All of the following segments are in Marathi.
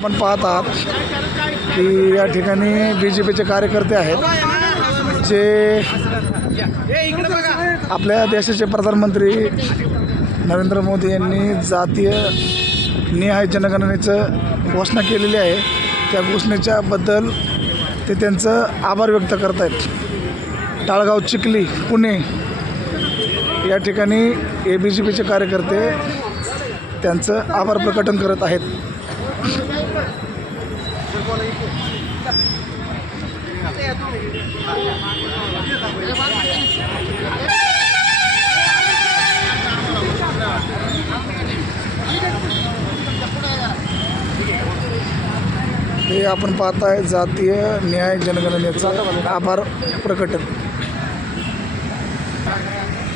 आपण पाहत आहात की या ठिकाणी बी जे पीचे कार्यकर्ते आहेत जे आपल्या देशाचे प्रधानमंत्री नरेंद्र मोदी यांनी जातीय निहाय जनगणनेचं घोषणा केलेली आहे. त्या घोषणेच्याबद्दल ते त्यांचं आभार व्यक्त करत आहेत टाळगाव चिखली पुणे या ठिकाणी ए बी जी पीचे कार्यकर्ते त्यांचं आभार प्रकटन करत आहेत. हे आपण पाहताय जातीय न्याय जनगणनेचं आभार प्रकटन.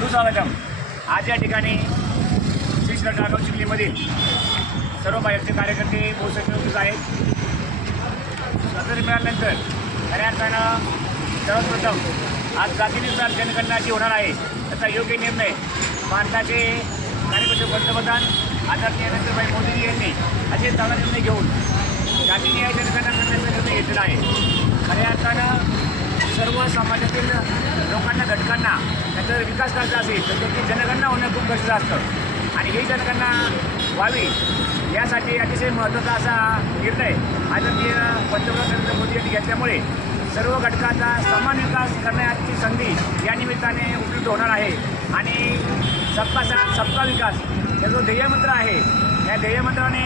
सुस्वागतम. आज या ठिकाणी श्री श्री चिखलीमधील सर्व बाहेरचे कार्यकर्ते बहुसंख्य आहेत. स्वातंत्र्य मिळाल्यानंतर खऱ्या अर्थानं सर्वप्रथम आज जातीनुसार जनगणना जी होणार आहे त्याचा योग्य निर्णय भारताचे कार्यकर्ते पंतप्रधान आदरणीय नरेंद्रभाई मोदीजी यांनी असे चांगला निर्णय घेऊन जाती जनगणना करण्याचा निर्णय घेतलेला आहे. खऱ्या अर्थानं सर्व समाजातील लोकांना घटकांना त्यांचा जर विकास करायचा असेल तर त्याची जनगणना होणं खूप गरजेचं असतं. आणि ही जनगणना व्हावी यासाठी अतिशय महत्त्वाचा असा निर्णय आदरणीय पंतप्रधान नरेंद्र मोदी यांनी घेतल्यामुळे सर्व घटकांचा समान विकास करण्याची संधी या निमित्ताने उपलब्ध होणार आहे. आणि सबका साथ सबका विकास हे जो ध्येयमंत्र आहे या ध्येयमंत्राने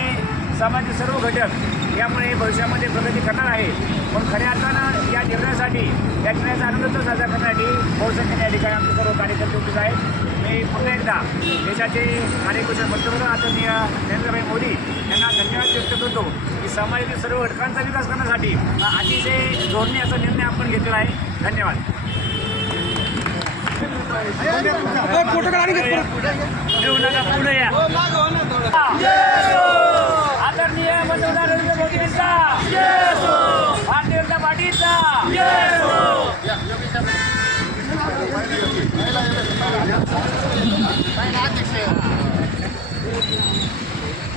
समाजाचे सर्व घटक यामुळे भविष्यामध्ये प्रगती करणार आहे. पण खऱ्या अर्थानं या निर्णयासाठी या निर्णयाचा आनंदोत्सव साजरा करण्यासाठी बहुसंख्येने या ठिकाणी आमचे सर्व कार्यकर्ते उपस्थित आहेत. मी पुन्हा एकदा देशाचे कार्यकुशल पंतप्रधान आदरणीय नरेंद्रभाई मोदी यांना धन्यवाद व्यक्त करतो की समाजातील सर्व घटकांचा विकास करण्यासाठी हा अतिशय धोरणी असा निर्णय आपण घेतलेला आहे. धन्यवाद. आदरणीय पंतप्रधान नरेंद्र मोदी यांचा भारतीय जनता पार्टीचा.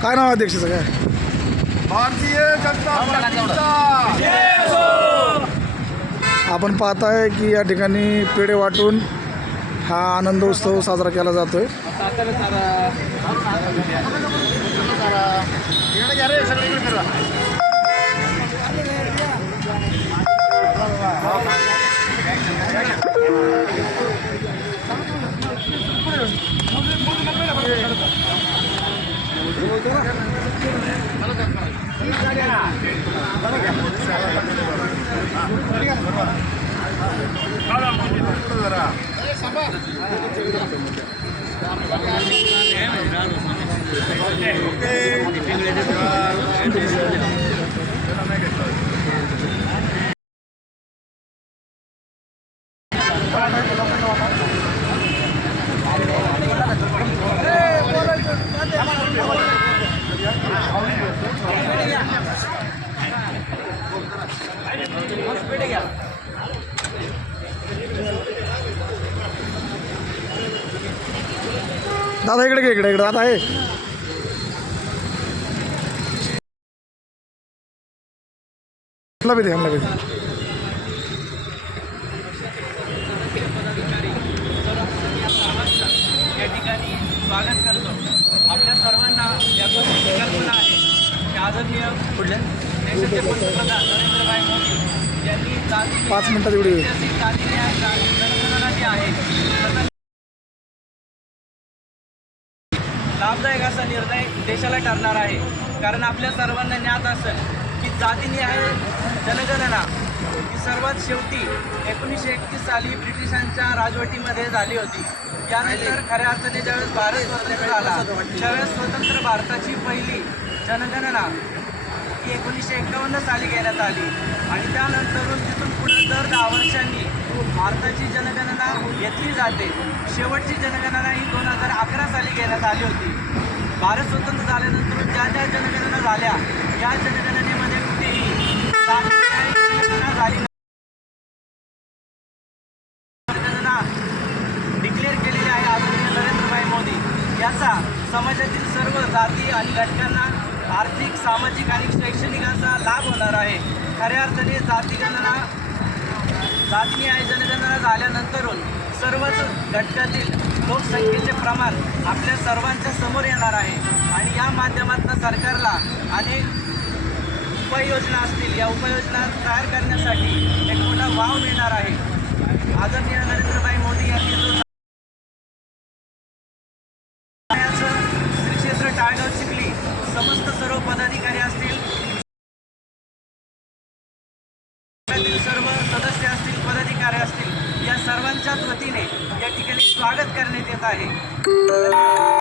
काय नाव आहे अध्यक्षाचं? काय? भारतीय जनता पार्टीचा आपण पाहताय की या ठिकाणी पेढे वाटून हा आनंद उत्सव साजरा केला जातोय. జరా दादा इकडे घे इकडे इकडे दादा आहे ह्यांना बी दे ह्यांना बी दे. या ठिकाणी स्वागत करतो. आपल्या सर्वांना यातून कल्पना आहे. की आदरणीय देशाचे पंतप्रधान नरेंद्रभाई मोदी यांनी जाती पाच मिनिटात एवढी आहे लाभदायक असा निर्णय देशाला ठरणार आहे. कारण आपल्या सर्वांना ज्ञात असेल की जातीनिहाय जनगणना ही सर्वात शेवटी एकोणीसशे एकतीस साली ब्रिटिशांच्या राजवटीमध्ये झाली होती. त्यानंतर खऱ्या अर्थाने ज्यावेळेस भारत स्वतंत्र झाला त्यावेळेस स्वतंत्र भारताची पहिली जनगणना ही एकोणीसशे एकावन्न साली घेण्यात आली. आणि त्यानंतरून तिथून पुढे दर दहा वर्षांनी भारताची जनगणना घेतली जाते. शेवटची जनगणना ही दोन हजार अकरा साली घेण्यात आली होती. भारत स्वतंत्र झाल्यानंतर ज्या ज्या जनगणना झाल्या त्या जनगणनेमध्ये कुठेही जनगणना झाली जनगणना डिक्लेअर केलेली आहे आदरणीय नरेंद्रभाई मोदी. याचा समाजातील सर्व जाती आणि घटकांना आर्थिक सामाजिक आणि शैक्षणिकांचा लाभ होणार आहे. खऱ्या अर्थाने जातीगणना जातीनिहाय जनगणना झाल्यानंतरून सर्वच घटकातील लोकसंख्येचे प्रमाण आपल्या सर्वांच्या समोर येणार आहे. आणि या माध्यमातून सरकारला अनेक उपाययोजना असतील. या उपाययोजना तयार करण्यासाठी एक मोठा वाव मिळणार आहे. आदरणीय नरेंद्रभाई मोदी यांनी जो श्री क्षेत्र टाळगाव चिखली समस्त सर्व पदाधिकारी असतील सर्व असतील वतीने या ठिकाणी स्वागत करण्यात येत आहे.